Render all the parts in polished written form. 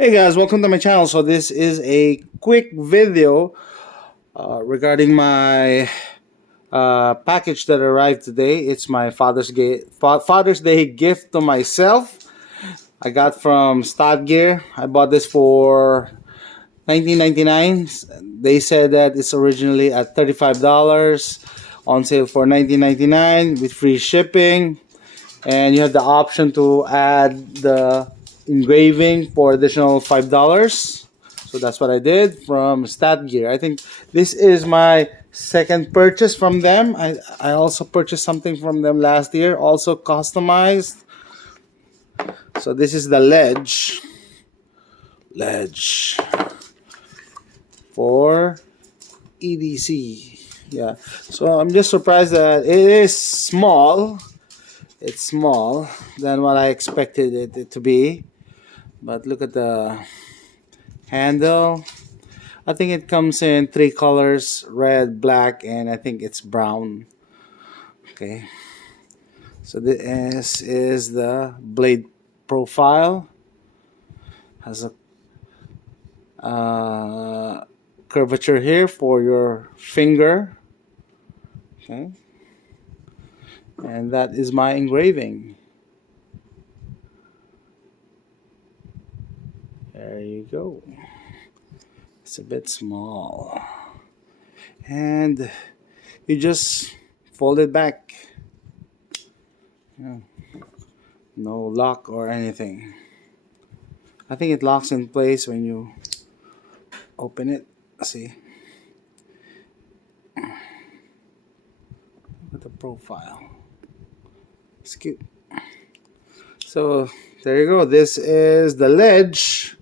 Hey guys, welcome to my channel. So this is a quick video regarding my package that arrived today. It's my Father's Day gift to myself. I got from Stadgear. I bought this for $19.99. They said that it's originally at $35, on sale for $19.99 with free shipping, and you have the option to add the engraving for additional $5. So that's what I did from Stadgear. I think this is my second purchase from them. I also purchased something from them last year, also customized. So this is the ledge for EDC. Yeah, so I'm just surprised that it is small. It's small than what I expected it to be. But look at the handle. I think it comes in three colors: red, black, and I think it's brown. Okay. So this is the blade profile. Has a curvature here for your finger. Okay. And that is my engraving. There you go. It's a bit small. And you just fold it back. Yeah. No lock or anything. I think it locks in place when you open it. See? Look at the profile. It's cute. So there you go. This is the ledge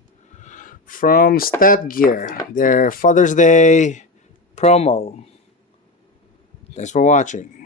from Stadgear, their Father's Day promo. Thanks for watching.